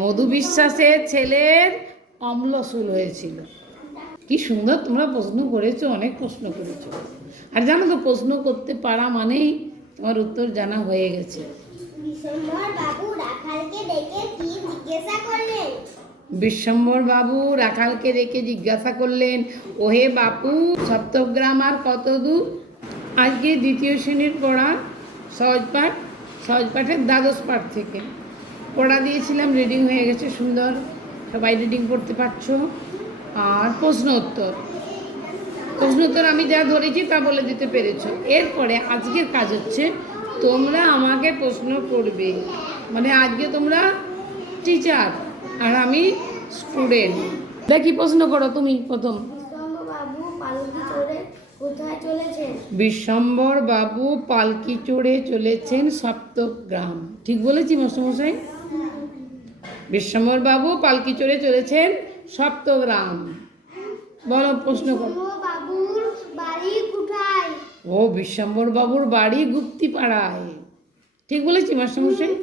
মধু বিশ্বাসের ছেলের অম্লশূল হয়েছিল। কি সুন্দর তোমরা প্রশ্ন করেছো, অনেক প্রশ্ন করেছো। আর জানো তো, প্রশ্ন করতে পারা মানেই তোমার উত্তর জানা হয়ে গেছে। বিশ্বম্বর বাবু রাখালকে ডেকে জিজ্ঞাসা করলেন, ওহে বাপু, সপ্তগ্রাম আর কত দূর? আজকে দ্বিতীয় শ্রেণীর পড়া সহজ পাঠের দ্বাদশ পাঠ থেকে পড়া দিয়েছিলাম, রিডিং হয়ে গেছে সুন্দর, সবাই রিডিং পড়তে পারছো। আর প্রশ্ন উত্তর আমি যা ধরেছি তা বলে দিতে পেরেছো। এরপরে আজকের কাজ হচ্ছে তোমরা আমাকে প্রশ্ন করবে, মানে আজকে তোমরা টিচার আর আমি স্টুডেন্ট। কি প্রশ্ন করো তুমি প্রথম? বিশ্বম্বর বাবু পালকি চড়ে চলেছেন সপ্তগ্রাম। ঠিক বলেছি মাস্টারমশাই? বিশ্বম্বর বাবু পালকি চড়ে চলেছেন সপ্তগ্রাম। বলো প্রশ্ন করো। ও, বিশ্বম্বর বাবুর বাড়ি গুপ্তিপাড়ায়। ঠিক বলেছি মাস্টারমশাই?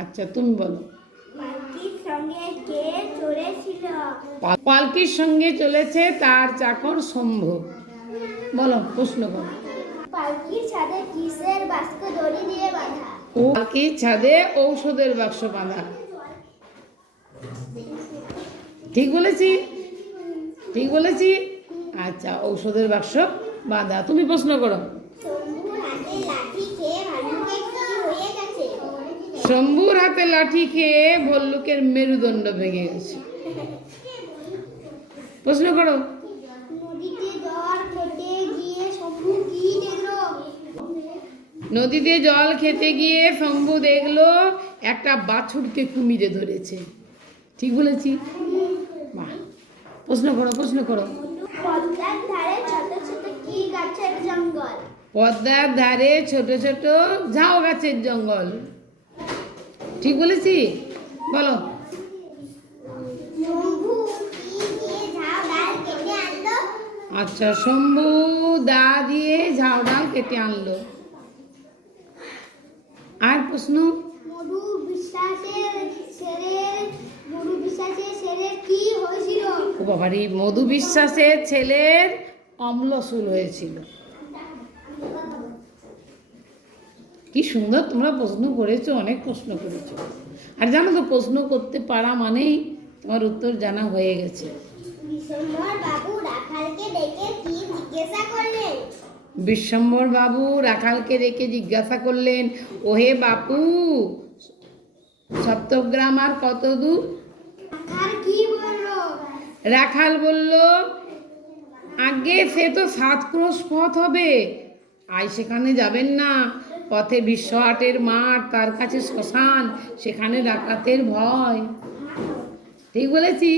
আচ্ছা, তুমি বলো। পালকির সঙ্গে চলেছে তার চাকর শম্ভু। বলো প্রশ্ন করো। পালকির ছাদে কিসের বাক্স দড়ি দিয়ে বাঁধা? পালকির ছাদে ঔষধের বাক্স বাঁধা। ঠিক বলেছি? আচ্ছা, ঔষধের বাক্স বাঁধা। তুমি প্রশ্ন করো। শম্ভুর হাতে লাঠি খেয়ে ভল্লুকের মেরুদণ্ড ভেঙে গেছে। প্রশ্ন করো। নদীতে জল খেতে গিয়ে শম্ভু দেখলো একটা বাছুরকে কুমিরে ধরেছে। ঠিক বলেছি? প্রশ্ন করো। পদ্মার ধারে ছোট ছোট ঝাউ গাছের জঙ্গল। ঠিক বলেছি? বলো। আচ্ছা, শম্ভু দা দিয়ে ঝাউ ডাল কেটে আনলো। আর প্রশ্ন? মধু বিশ্বাসের ছেলের কি হয়েছিল? ও বাবারি, মধু বিশ্বাসের ছেলের অম্লশূল হয়েছিল। কি সুন্দর তোমরা প্রশ্ন করেছো, অনেক প্রশ্ন করেছো। আর জানো তো, প্রশ্ন করতে পারা মানেই তোমার উত্তর জানা হয়ে গেছে। বিশ্বম্বর বাবু রাখালকে ডেকে জিজ্ঞাসা করলেন, ওহে বাপু, সপ্তগ্রাম আর কত দূর? রাখাল বলল, আগে সে তো 7 ক্রোশ পথ হবে, আজ সেখানে যাবেন না। পথে বিশ্বহাটের মাঠ, তার কাছে শ্মশান, সেখানে ডাকাতের ভয়। ঠিক বলেছি?